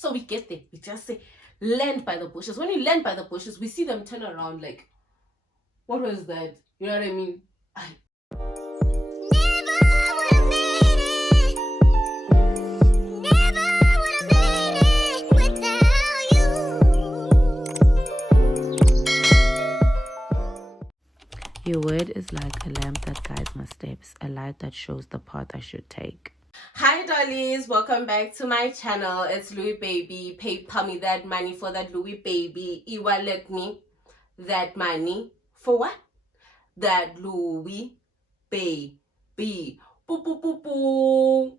So we get there, we just say, land by the bushes. When we land by the bushes, we see them turn around like, what was that? You know what I mean? Your word is like a lamp that guides my steps, a light that shows the path I should take. Hi dollies, welcome back to my channel. It's Louis Baby. Pay me that money for that Louis Baby. E-wallet me that money for what? That Louis Baby. Boo boo boo boo.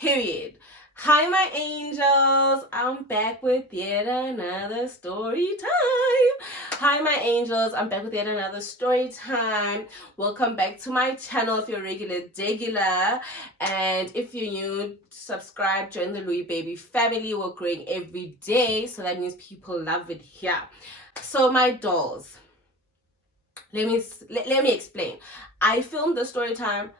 Period. Hi my angels, I'm back with yet another story time. Hi my angels, I'm back with yet another story time. Welcome back to my channel if you're regular, and if you're new, subscribe, join the Louis Baby family. We're growing every day, so that means people love it here. So my dolls, let me explain. I filmed the story time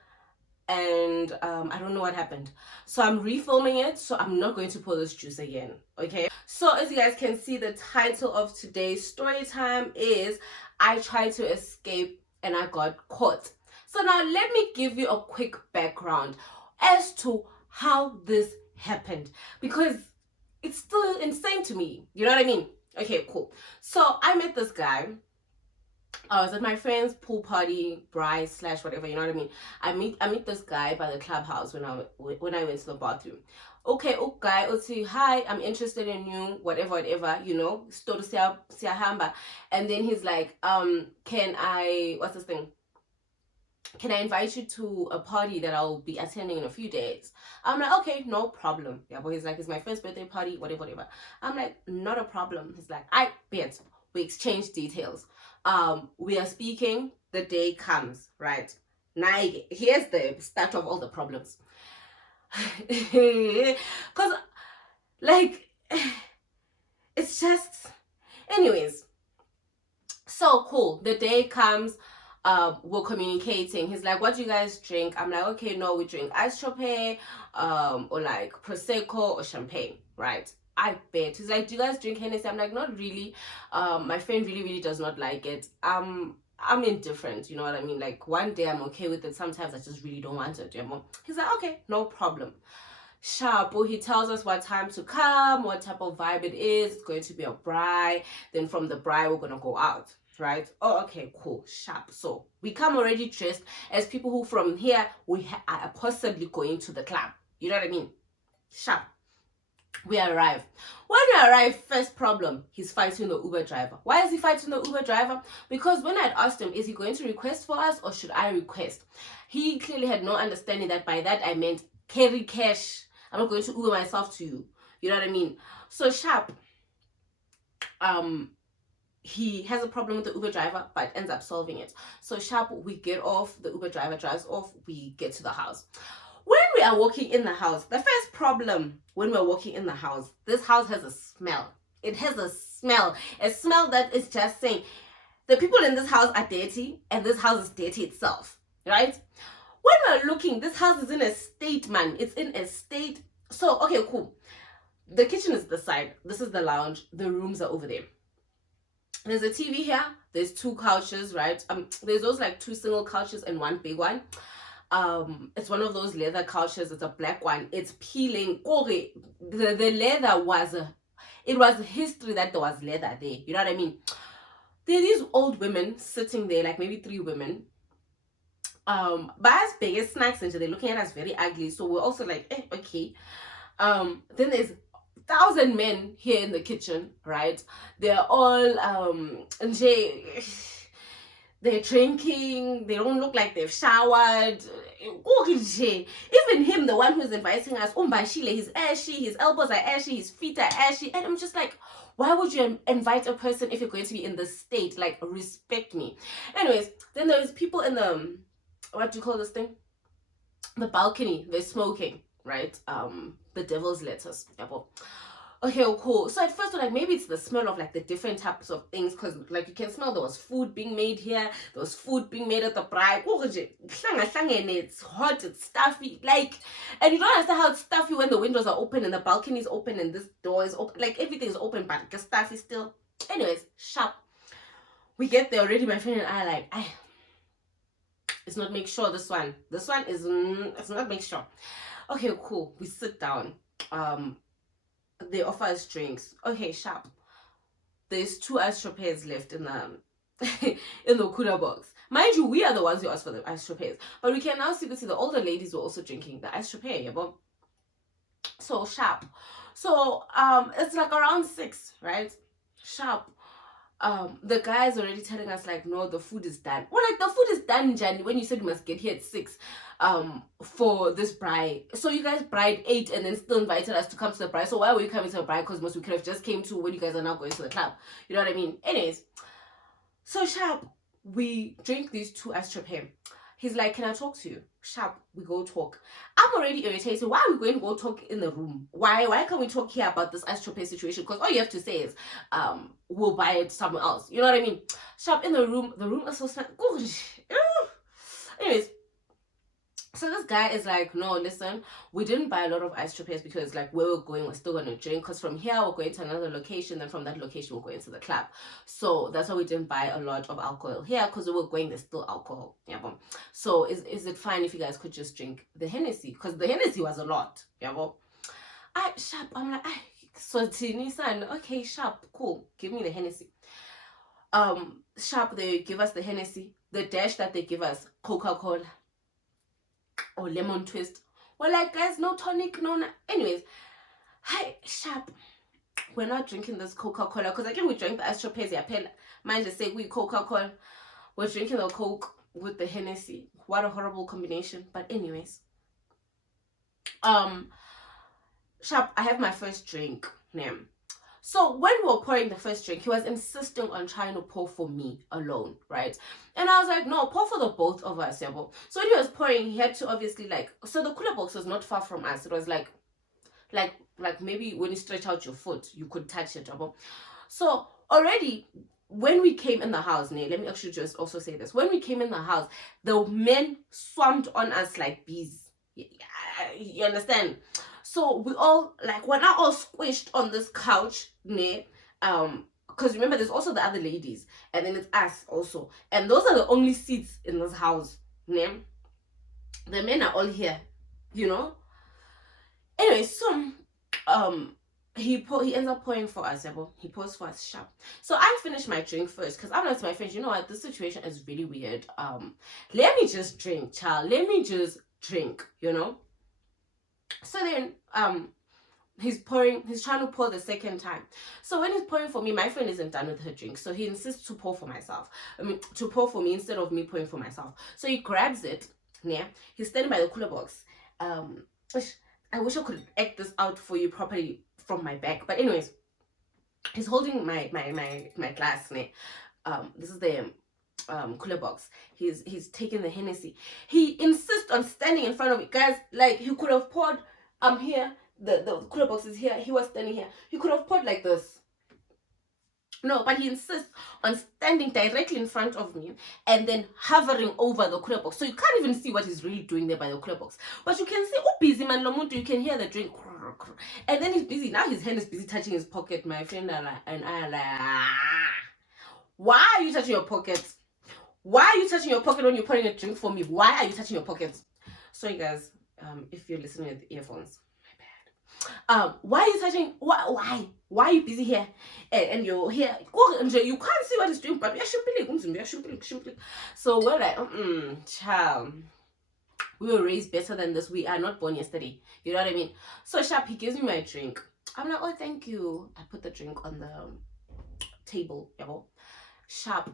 and I don't know what happened, so I'm refilming it, so I'm not going to pull this juice again. Okay, so as you guys can see, the title of today's story time is I Tried to Escape and I Got Caught. So now let me give you a quick background as to how this happened, because it's still insane to me, you know what I mean? Okay, cool. So I met this guy. I was at my friend's pool party, bride slash whatever, you know what I mean? I meet this guy by the clubhouse when I went to the bathroom. Okay, guy, say hi, I'm interested in you, whatever, you know, story hamba. And then he's like, can I, what's this thing? Can I invite you to a party that I'll be attending in a few days? I'm like, okay, no problem. Yeah, but he's like, it's my first birthday party, whatever. I'm like, not a problem. He's like, I bet. We exchange details. We are speaking, the day comes, right? Now, here's the start of all the problems. Because, like, it's just, anyways. So cool. The day comes, we're communicating. He's like, what do you guys drink? I'm like, okay, no, we drink ice champagne, or like prosecco or champagne, right? I bet. He's like, do you guys drink Hennessy? I'm like, not really. My friend really does not like it. I'm indifferent, you know what I mean? Like, one day I'm okay with it, sometimes I just really don't want it, you know? He's like, okay, no problem. Sharp. He tells us what time to come, what type of vibe it is. It's going to be a braai. Then from the braai, we're gonna go out, right? Oh, okay, cool. Sharp. So we come already dressed as people who from here we are possibly going to the club, you know what I mean? Sharp. We arrive. When we arrive, first problem, he's fighting the Uber driver. Why is he fighting the Uber driver? Because when I'd asked him, is he going to request for us or should I request? He clearly had no understanding that by that I meant carry cash. I'm not going to Uber myself to you. You know what I mean? So sharp. He has a problem with the Uber driver, but ends up solving it. So sharp, we get off, the Uber driver drives off, we get to the house. When we are walking in the house, the first problem when we're walking in the house, this house has a smell. It has a smell that is just saying the people in this house are dirty and this house is dirty itself, right? When we're looking, this house is in a state, man. It's in a state. So, okay, cool. The kitchen is this side. This is the lounge. The rooms are over there. There's a TV here. There's two couches, right? There's those like two single couches and one big one. It's one of those leather couches. It's a black one. It's peeling. The leather was it was history that there was leather there. You know what I mean? There are these old women sitting there, like maybe 3 women. But as big as snacks, and they're looking at us very ugly. So we're also like, okay. Then there's 1,000 men here in the kitchen, right? They're all they're drinking, they don't look like they've showered. Even him, the one who's inviting us, he's ashy, his elbows are ashy, his feet are ashy. And I'm just like, why would you invite a person if you're going to be in this state? Like, respect me. Anyways, then there's people in the, what do you call this thing? The balcony, they're smoking, right? The devil's lettuce. Okay, cool. So at first, like, maybe it's the smell of like the different types of things, because like you can smell there was food being made here, there was food being made at the braai. It's hot, it's stuffy, like, and you don't understand how it's stuffy when the windows are open and the balcony is open and this door is open, like everything is open, but the stuffy still. Anyways, sharp. We get there already, my friend and I like, it's not make sure this one. This one is it's not make sure. Okay, cool. We sit down. They offer us drinks. Okay, sharp. There's 2 astropairs left in the in the cooler box. Mind you, we are the ones who asked for the astropairs, but we can now see the older ladies were also drinking the astropair, yeah, but so sharp. So it's like around 6, right? Sharp. The guy is already telling us like, no, the food is done. Well, like, the food is done, Jenny, when you said you must get here at 6 for this braai. So you guys bride 8 and then still invited us to come to the braai. So why were you coming to the braai? Because most we could have just came to when you guys are now going to the club. You know what I mean? Anyways, so sharp, we drink these 2 astropair. He's like, can I talk to you? Sharp, we go talk. I'm already irritated. Why are we going to go talk in the room? Why can't we talk here about this astropay situation? Because all you have to say is, we'll buy it somewhere else. You know what I mean? Sharp, in the room is so small. Anyways, so this guy is like, no, listen, we didn't buy a lot of astropays because like where we're going, we're still going to drink, because from here we're going to another location, then from that location we're going to the club. So that's why we didn't buy a lot of alcohol here, because we were going, there's still alcohol. Yeah, but so is it fine if you guys could just drink the Hennessy? Because the Hennessy was a lot. Yeah, but sharp, I'm like, so son, okay, sharp, cool, give me the Hennessy. Sharp, they give us the Hennessy. The dash that they give us, Coca-Cola or lemon twist. We're like, guys, no tonic, no. Anyways, hi, sharp. We're not drinking this Coca-Cola, because again we drank the astropay. Mind just say we Coca-Cola. We're drinking the Coke with the Hennessy. What a horrible combination. But anyways, sharp, I have my first drink. Name. So when we were pouring the first drink, he was insisting on trying to pour for me alone, right? And I was like, no, pour for the both of us, yeah. So when he was pouring, he had to obviously like, so the cooler box was not far from us. It was like maybe when you stretch out your foot, you could touch it. So already when we came in the house, let me actually just also say this. When we came in the house, the men swarmed on us like bees. You understand? So we all, like, we're not all squished on this couch, because remember, there's also the other ladies, and then it's us also, and those are the only seats in this house, The men are all here, you know. Anyway, so he ends up pouring for us, he pours for us sharp. So I finished my drink first, because I'm like to my friends, you know what, this situation is really weird. Let me just drink, child. Let me just drink, you know. So then he's trying to pour the second time. So when he's pouring for me, my friend isn't done with her drink, so he insists to pour for me instead of me pouring for myself. So he grabs it. Yeah, he's standing by the cooler box. I wish I could act this out for you properly from my back, but anyways, he's holding my glass. This is the cooler box. He's taking the Hennessy. He insists on standing in front of me, guys. Like, he could have poured here, the cooler box is here, he was standing here, he could have poured like this. No, but he insists on standing directly in front of me and then hovering over the cooler box, so you can't even see what he's really doing there by the cooler box, but you can see, oh, busy man Lomuntu, you can hear the drink, and then he's busy. Now his hand is busy touching his pocket, my friend, and I like, why are you touching your pocket? Why are you touching your pocket when you're pouring a drink for me? Why are you touching your pocket? Sorry, guys, if you're listening with earphones, my bad. Why are you touching? Why are you busy here? And you're here. You can't see what he's doing, but we are simply. So we're like, child. We were raised better than this. We are not born yesterday. You know what I mean? So sharp, he gives me my drink. I'm like, oh, thank you. I put the drink on the table. Sharp.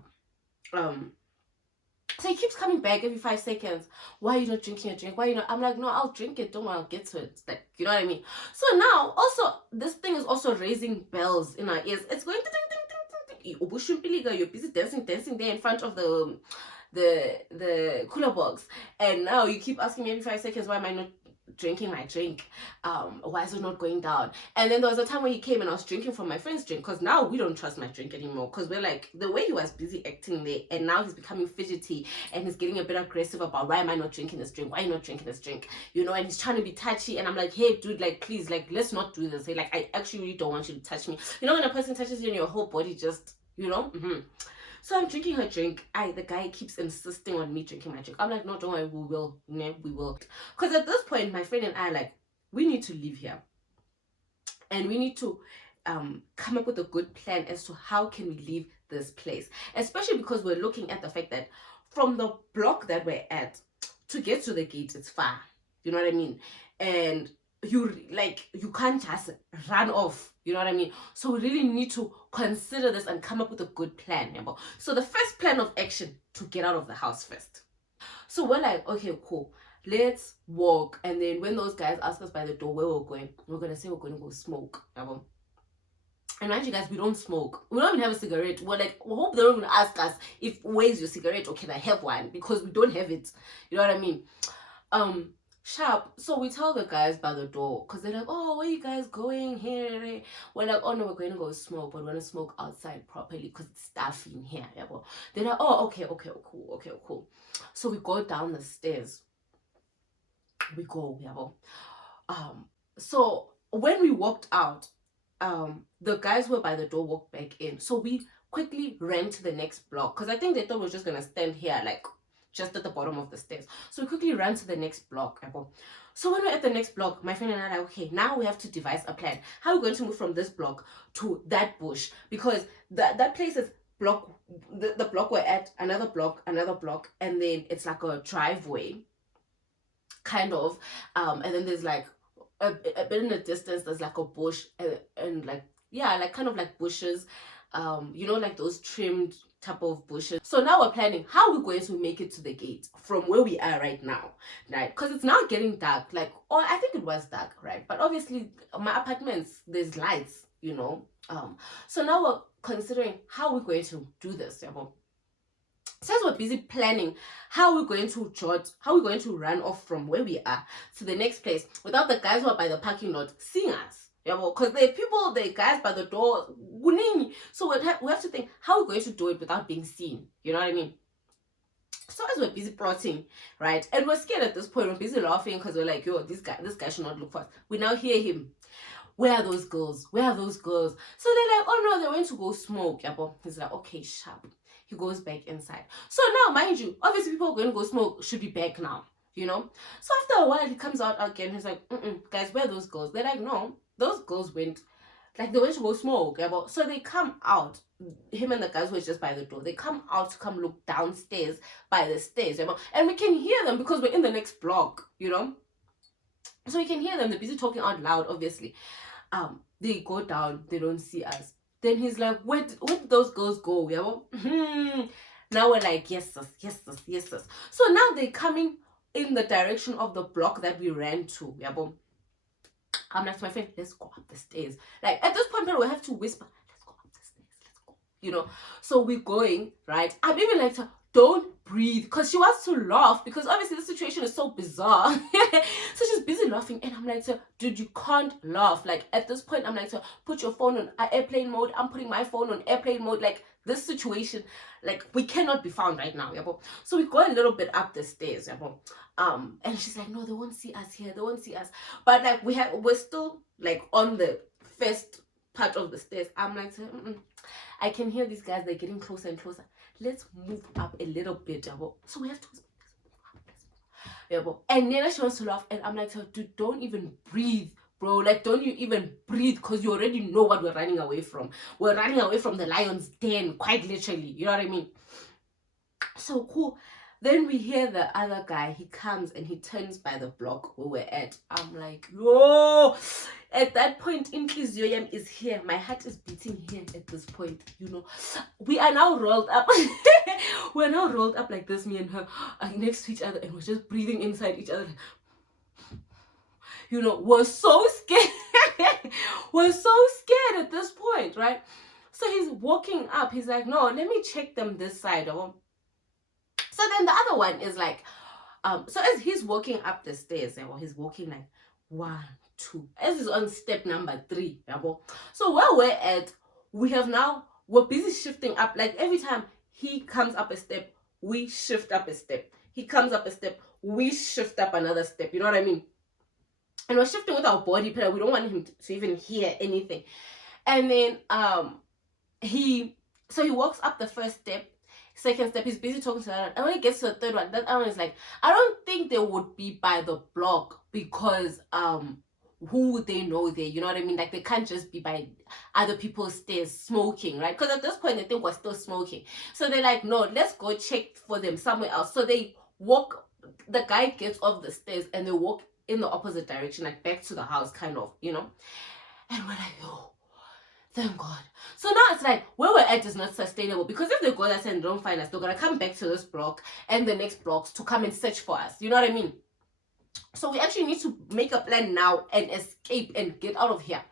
So he keeps coming back every 5 seconds. Why are you not drinking a drink? Why are you not? I'm like, no, I'll drink it. Don't worry, I'll get to it. Like, you know what I mean? So now, also, this thing is also raising bells in our ears. It's going to ding, ding, ding, ding. You're busy dancing there in front of the cooler box. And now you keep asking me every 5 seconds, why am I not drinking my drink? Why is it not going down? And then there was a time when he came and I was drinking from my friend's drink, because now we don't trust my drink anymore, because we're like, the way he was busy acting there, and now he's becoming fidgety and he's getting a bit aggressive about, why am I not drinking this drink? Why are you not drinking this drink? You know, and he's trying to be touchy, and I'm like, hey dude, like please, like let's not do this. Hey, like I actually really don't want you to touch me. You know, when a person touches you and your whole body just, you know. So I'm drinking her drink. The guy keeps insisting on me drinking my drink. I'm like, no, don't worry, we will. Yeah, we will. Because at this point, my friend and I are like, we need to leave here. And we need to come up with a good plan as to how can we leave this place. Especially because we're looking at the fact that from the block that we're at to get to the gate, it's far. You know what I mean? And you can't just run off. You know what I mean? So we really need to consider this and come up with a good plan. So the first plan of action, to get out of the house first. So we're like, okay, cool, let's walk. And then when those guys ask us by the door where we're going, we're gonna say we're gonna go smoke. And mind you guys, we don't smoke. We don't even have a cigarette. We're like, we hope they don't even ask us if where's your cigarette or can I have one, because we don't have it. You know what I mean? Sharp. So we tell the guys by the door, because they're like, oh, where you guys going here? We're like, oh no, we're going to go smoke, but we're going to smoke outside properly because it's stuffy in here. They're like, oh, okay, cool. So we go down the stairs. We go. So when we walked out, the guys who were by the door walked back in. So we quickly ran to the next block, because I think they thought we were just going to stand here, like just at the bottom of the stairs. So we quickly ran to the next block. So when we're at the next block, my friend and I are like, okay, now we have to devise a plan. How are we going to move from this block to that bush? Because that place is block, the block we're at, another block, and then it's like a driveway, kind of. And then there's like a bit in the distance, there's like a bush, and like, yeah, like kind of like bushes, you know, like those trimmed type of bushes. So now we're planning how we're going to make it to the gate from where we are right now, right? Because it's now getting dark, like, or I think it was dark, right? But obviously my apartments, there's lights, you know. So now we're considering how we're going to do this. Since we're busy planning how we're going to run off from where we are to the next place without the guys who are by the parking lot seeing us. Because the guys by the door, so we have to think how we're going to do it without being seen. You know what I mean? So as we're busy plotting, right, and we're scared at this point, we're busy laughing because we're like, yo, this guy should not look for us. We now hear him. Where are those girls? So they're like, oh no, they went to go smoke. He's like, okay, sharp. He goes back inside. So now, mind you, obviously people who are going to go smoke should be back now, you know. So after a while, he comes out again. He's like, guys, where are those girls? They're like, no, those girls went, like they went to go smoke. So they come out, him and the guys who were just by the door, they come out to come look downstairs by the stairs. And we can hear them because we're in the next block, you know. So we can hear them. They're busy talking out loud, obviously. They go down, they don't see us. Then he's like, where did those girls go? Now we're like, yes, sis. So now they're coming in the direction of the block that we ran to. I'm like to my friend, let's go up the stairs. Like at this point, we have to whisper, let's go up the stairs, let's go. You know, so we're going, right? I'm even like, don't breathe, because she wants to laugh, because obviously the situation is so bizarre. So she's busy laughing, and I'm like, dude, you can't laugh. Like at this point, I'm like, put your phone on airplane mode. I'm putting my phone on airplane mode. Like this situation, like we cannot be found right now. So we go a little bit up the stairs. And she's like, no, they won't see us here. They won't see us. But like we're still like on the first part of the stairs. I'm like, I can hear these guys. They're getting closer and closer. Let's move up a little bit. So we have to. And then she wants to laugh, and I'm like, dude, don't even breathe, bro. Like, don't you even breathe, because you already know what we're running away from. We're running away from the lion's den, quite literally. You know what I mean? So cool. Then we hear the other guy. He comes and he turns by the block where we're at. I'm like, yo. At that point, Inklizioyam is here. My heart is beating here at this point, you know. We are now rolled up. We're now rolled up like this, me and her, next to each other, and we're just breathing inside each other. You know, we're so scared. We're so scared at this point, right? So he's walking up. He's like, no, let me check them this side. So then the other one is like, So as he's walking up the stairs, or he's walking like 1, 2, as he's on step number 3, so where we're at, we're busy shifting up. Like every time he comes up a step, we shift up a step. He comes up a step, we shift up another step. You know what I mean? And we're shifting with our body, but we don't want him to even hear anything. And then he walks up the first step, second step, he's busy talking to that. And when he gets to the third one, that one is like, I don't think they would be by the block, because who would they know there? You know what I mean? Like, they can't just be by other people's stairs smoking, right? Because at this point they think we're still smoking. So they're like, no, let's go check for them somewhere else. So they walk, the guy gets off the stairs and they walk in the opposite direction, like back to the house, kind of, you know. And we're like, oh, thank God. So now it's like, where we're at is not sustainable, because if they go there and don't find us, they're gonna come back to this block and the next blocks to come and search for us. You know what I mean? So we actually need to make a plan now and escape and get out of here.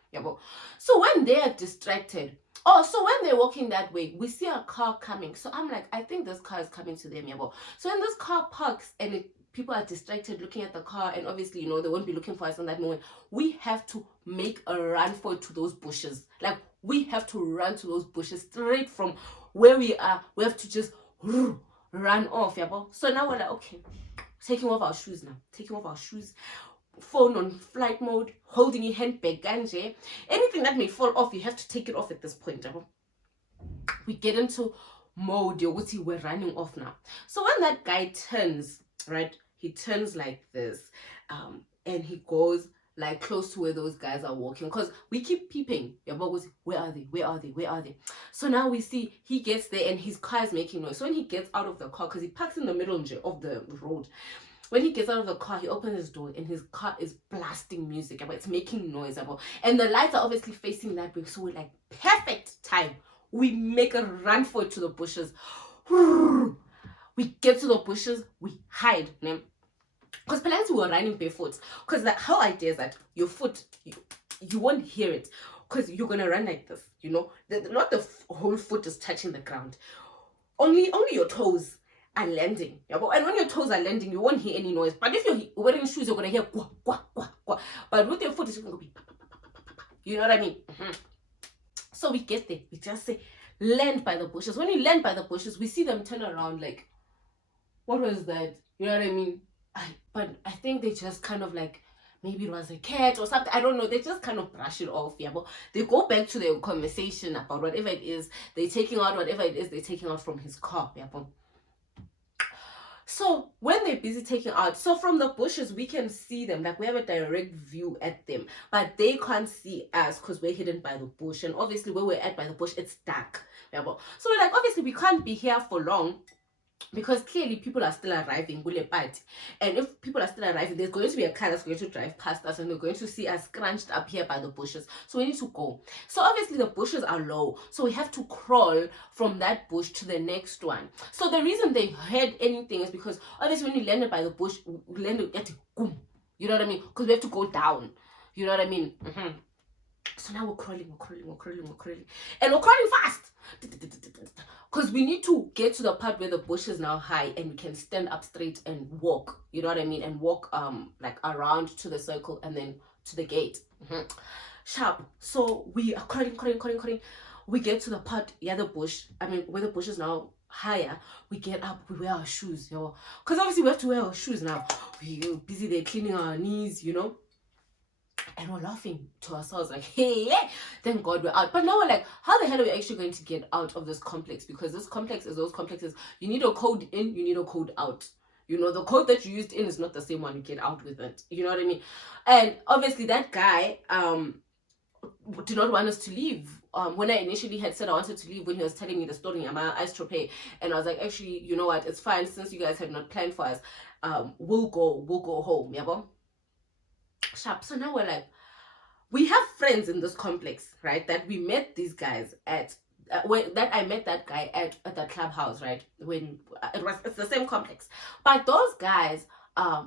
So when they are distracted, so when they're walking that way, we see a car coming. So I'm like, I think this car is coming to them. So when this car parks and people are distracted looking at the car, and obviously, you know, they won't be looking for us in that moment, we have to make a run to those bushes. Like, we have to run to those bushes straight from where we are. We have to just run off. So now we're like, okay, taking off our shoes now. Taking off our shoes. Phone on flight mode. Holding your handbag. Ganje. Anything that may fall off, you have to take it off at this point. We get into mode. We're running off now. So when that guy turns, right, he turns like this. And he goes like close to where those guys are walking, because we keep peeping. Where are they? Where are they? Where are they? So now we see he gets there and his car is making noise. So when he gets out of the car, because he parks in the middle of the road, when he gets out of the car, he opens his door and his car is blasting music. It's making noise. And the lights are obviously facing that way. So we're like, perfect time. We make a run for it to the bushes. We get to the bushes, we hide. Because Palansi were running barefoot. Because how I dare that your foot, you won't hear it, because you're gonna run like this, you know. Not the whole foot is touching the ground. Only your toes are landing. And when your toes are landing, you won't hear any noise. But if you're wearing shoes, you're gonna hear gwa, gwa, gwa, gwa. But with your foot, it's gonna be pa, pa, pa, pa, pa, pa. You know what I mean? So we get there. We just say, land by the bushes. When you land by the bushes, we see them turn around like, what was that? You know what I mean? But I think they just kind of like, maybe it was a cat or something. I don't know. They just kind of brush it off. But they go back to their conversation about whatever it is. They're taking out whatever it is they're taking out from his car. So when they're busy taking out, so from the bushes, we can see them. Like, we have a direct view at them. But they can't see us because we're hidden by the bush. And obviously, where we're at by the bush, it's dark. So we're like, obviously, we can't be here for long, because clearly people are still arriving. And if people are still arriving, there's going to be a car that's going to drive past us, and they're going to see us scrunched up here by the bushes. So we need to go. So obviously the bushes are low, so we have to crawl from that bush to the next one. So the reason they heard anything is because obviously when you landed by the bush, we landed at boom. You know what I mean? Because we have to go down. You know what I mean? So now we're crawling. And we're crawling fast, because we need to get to the part where the bush is now high and we can stand up straight and walk. You know what I mean? And walk like around to the circle and then to the gate. Sharp. So we are crawling. We get to the part, the bush, where the bush is now higher. We get up, we wear our shoes, because obviously we have to wear our shoes now. We're busy there cleaning our knees, you know. And we're laughing to ourselves like, hey, thank God we're out. But now we're like, how the hell are we actually going to get out of this complex? Because this complex is those complexes. You need a code in, you need a code out. You know, the code that you used in is not the same one you get out with it. You know what I mean? And obviously that guy did not want us to leave. When I initially had said I wanted to leave, when he was telling me the story, I'm Astrope, and I was like, actually, you know what? It's fine, since you guys had not planned for us. We'll go home. Sharp. So now we're like, we have friends in this complex, right? That we met these guys at I met that guy at the clubhouse, right? When it's the same complex. But those guys,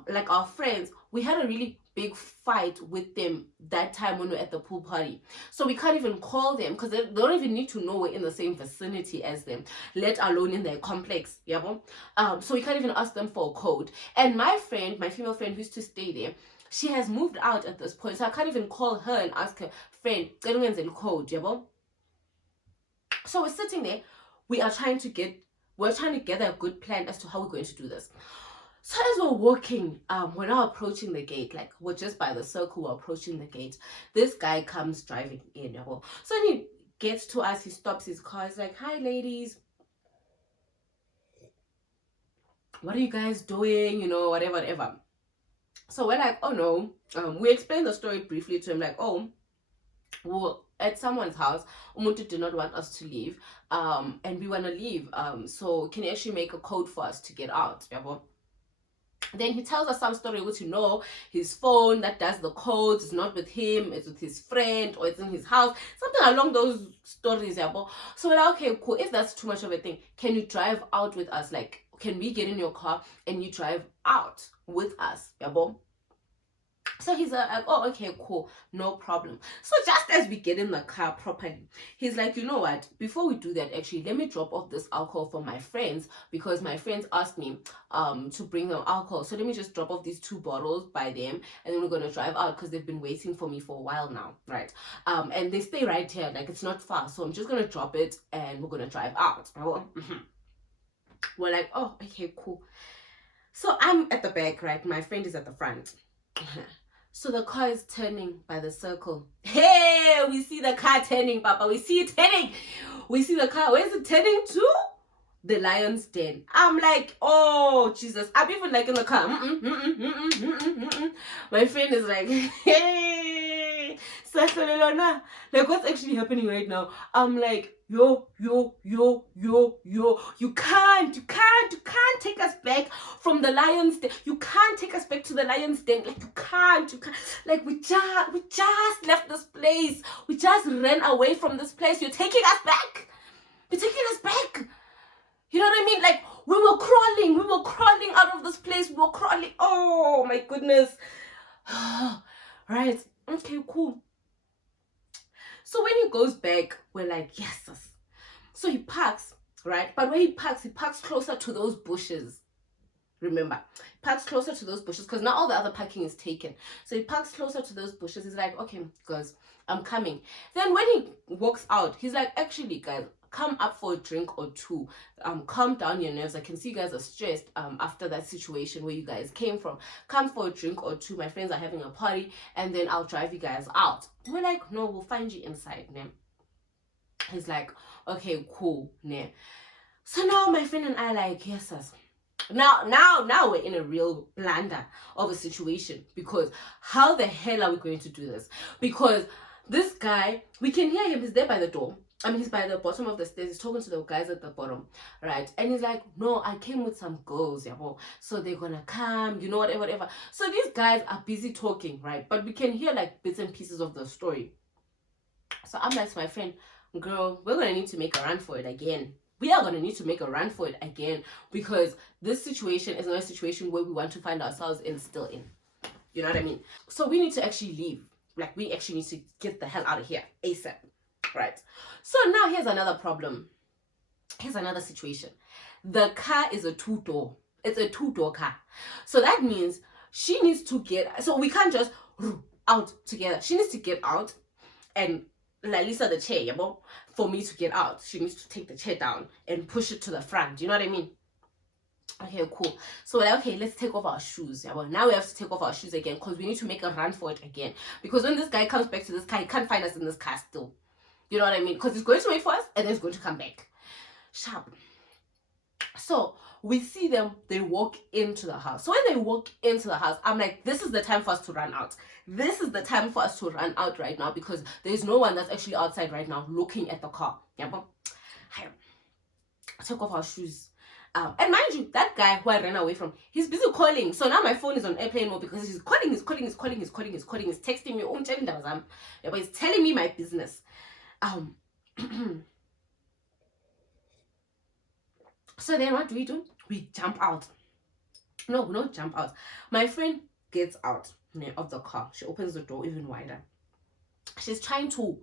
like our friends, we had a really big fight with them that time when we're at the pool party. So we can't even call them because they don't even need to know we're in the same vicinity as them, let alone in their complex. Yeah, so we can't even ask them for a code. And my friend, my female friend who used to stay there, she has moved out at this point, so I can't even call her and ask her, friend, code. Yeah, so we're sitting there, we're trying to gather a good plan as to how we're going to do this. So as we're walking, we're now approaching the gate, like we're just by the circle, we're approaching the gate. This guy comes driving in, so when he gets to us, he stops his car, he's like, hi ladies, what are you guys doing, whatever. So we're like, oh no, we explained the story briefly to him, like, oh, well, at someone's house, Umuntu did not want us to leave, and we want to leave, so can you actually make a code for us to get out? Then he tells us some story which his phone that does the codes is not with him, it's with his friend, or it's in his house, something along those stories. So we're like, okay, cool, if that's too much of a thing, can you drive out with us? Like, can we get in your car and you drive out with us? So he's like, oh, okay, cool, no problem. So just as we get in the car properly, he's like, you know what, before we do that, actually, let me drop off this alcohol for my friends, because my friends asked me to bring them alcohol. So let me just drop off these 2 bottles by them, and then we're going to drive out, because they've been waiting for me for a while now, right? And they stay right here, like it's not far. So I'm just going to drop it and we're going to drive out. We're like, oh, okay, cool. So I'm at the back, right? My friend is at the front. So the car is turning by the circle. Hey, we see the car turning, Papa. We see it turning. We see the car. Where is it turning to? The lion's den. I'm like, oh, Jesus. I'm even like in the car. My friend is like, hey, like what's actually happening right now? I'm like, yo, you can't take us back from the lion's den. You can't take us back to the lion's den. Like, you can't, like, we just left this place. We just ran away from this place. You're taking us back. You're taking us back. You know what I mean? Like, we were crawling out of this place. We were crawling. Oh my goodness. Right. Okay, cool. So when he goes back, we're like, yes. So he parks, right? But when he parks closer to those bushes. Remember, parks closer to those bushes because now all the other parking is taken. So he parks closer to those bushes. He's like, okay, guys, I'm coming. Then when he walks out, he's like, actually, guys, come up for a drink or 2. Calm down your nerves. I can see you guys are stressed after that situation where you guys came from. Come for a drink or 2. My friends are having a party, and then I'll drive you guys out. We're like, no, we'll find you inside, ne? He's like, okay, cool, ne? So now my friend and I are like, yes, sis. Now we're in a real blunder of a situation, because how the hell are we going to do this? Because this guy, we can hear him, he's there by the door. I mean, he's by the bottom of the stairs. He's talking to the guys at the bottom, right? And he's like, no, I came with some girls, so they're gonna come, whatever. So these guys are busy talking, right? But we can hear like bits and pieces of the story. So I'm like to my friend, girl, we're gonna need to make a run for it again. We are going to need to make a run for it again, because this situation is not a situation where we want to find ourselves still in. You know what I mean? So we need to actually leave. Like, we actually need to get the hell out of here ASAP. Right? So now here's another problem. Here's another situation. The car is a 2-door. It's a 2-door car. So that means she needs to get... So we can't just out together. She needs to get out and Lisa the chair, for me to get out. She needs to take the chair down and push it to the front. You know what I mean? Okay, cool. So we're like, okay, let's take off our shoes. Now we have to take off our shoes again, because we need to make a run for it again. Because when this guy comes back to this car, he can't find us in this car still. You know what I mean? Because he's going to wait for us and then he's going to come back. Sharp. So we see them, they walk into the house. So when they walk into the house, I'm like, this is the time for us to run out. This is the time for us to run out right now, because there's no one that's actually outside right now looking at the car. Take off our shoes. And mind you, that guy who I ran away from, he's busy calling. So now my phone is on airplane mode, because he's calling, he's texting me, he's telling me my business. So then what do? We jump out. No, we don't jump out. My friend gets out. of the car. She opens the door even wider. She's trying to,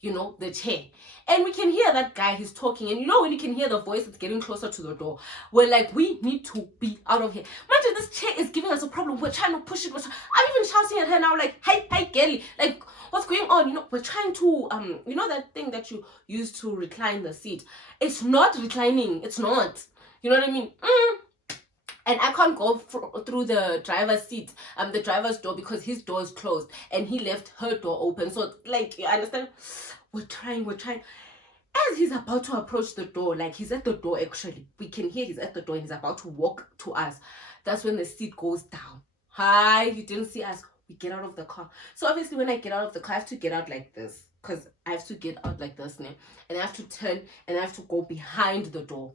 the chair. And we can hear that guy, he's talking. And when you can hear the voice, it's getting closer to the door. We're like, we need to be out of here. Imagine this chair is giving us a problem. We're trying to push it. I'm even shouting at her now, like, hey, Gary. Like, what's going on? We're trying to, that thing that you use to recline the seat. It's not reclining. It's not. You know what I mean? And I can't go through the driver's seat, the driver's door, because his door is closed and he left her door open. So, like, you understand? We're trying. As he's about to approach the door, like, he's at the door actually. We can hear he's at the door and he's about to walk to us. That's when the seat goes down. Hi, you didn't see us. We get out of the car. So, obviously, when I get out of the car, I have to get out like this. Because I have to get out like this now. And I have to turn and I have to go behind the door.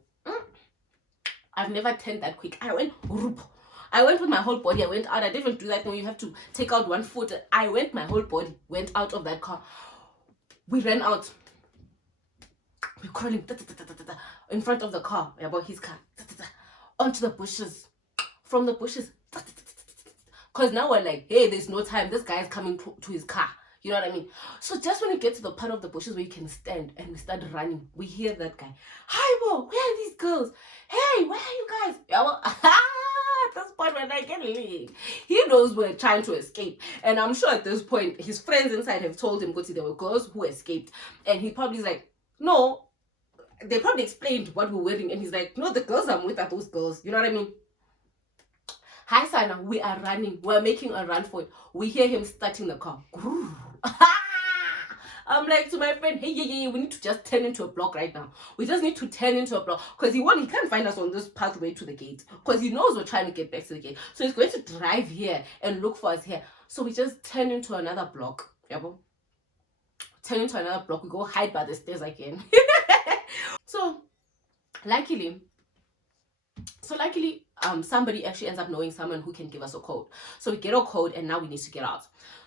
I've never turned that quick. I went with my whole body. I went out. I didn't even do that. No, you have to take out one foot. I went, my whole body went out of that car. We ran out. We're crawling in front of the car, about his car, onto the bushes. From the bushes, because now we're like, hey, there's no time. This guy is coming to his car. You know what I mean? So just when we get to the part of the bushes where you can stand and we start running, we hear that guy. Hi, Bo, where are these girls? Hey, where are you guys? Yeah, well, at this point, when I can leave, he knows we're trying to escape. And I'm sure at this point, his friends inside have told him, there were girls who escaped. And he probably is like, no, they probably explained what we're wearing. And he's like, no, the girls I'm with are those girls. You know what I mean? Hi, Sana, we are running. We're making a run for it. We hear him starting the car. I'm like to my friend, hey, we need to just turn into a block right now. We just need to turn into a block. Because he can't find us on this pathway to the gate. Because he knows we're trying to get back to the gate. So he's going to drive here and look for us here. So we just turn into another block. Turn into another block. We go hide by the stairs again. So, luckily, somebody actually ends up knowing someone who can give us a code. So we get a code and now we need to get out.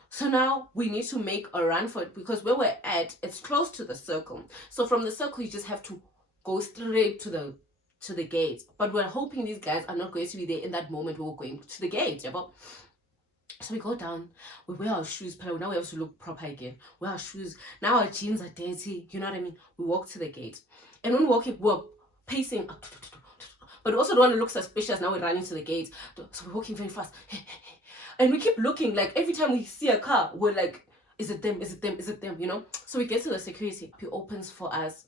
So now we need to make a run for it, because where we're at, it's close to the circle. So from the circle, you just have to go straight to the gate. But we're hoping these guys are not going to be there in that moment when we're going to the gate. So we go down, we wear our shoes, but now we have to look proper again. Wear our shoes. Now our jeans are dirty. You know what I mean? We walk to the gate. And when we're walking, we're pacing. But we also don't want to look suspicious. Now we're running to the gate. So we're walking very fast. And we keep looking, like every time we see a car, we're like, is it them? Is it them? Is it them? So we get to the security. He opens for us.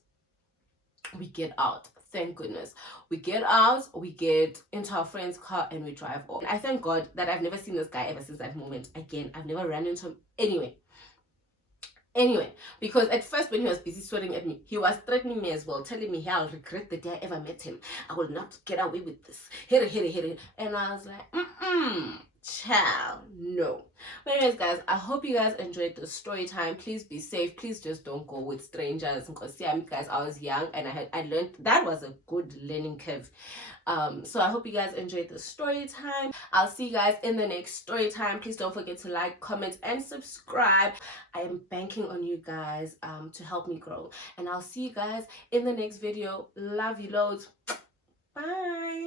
We get out. Thank goodness. We get out, we get into our friend's car, and we drive off. I thank God that I've never seen this guy ever since that moment again. I've never ran into him anyway, because at first when he was busy swearing at me, he was threatening me as well, telling me, hey, I'll regret the day I ever met him. I will not get away with this. Hit it. And I was like, child, no. But anyways, guys, I hope you guys enjoyed the story time. Please be safe. Please just don't go with strangers, because guys, I was young and I learned that was a good learning curve. So I hope you guys enjoyed the story time. I'll see you guys in the next story time. Please don't forget to like, comment, and subscribe. I am banking on you guys to help me grow, and I'll see you guys in the next video. Love you loads. Bye.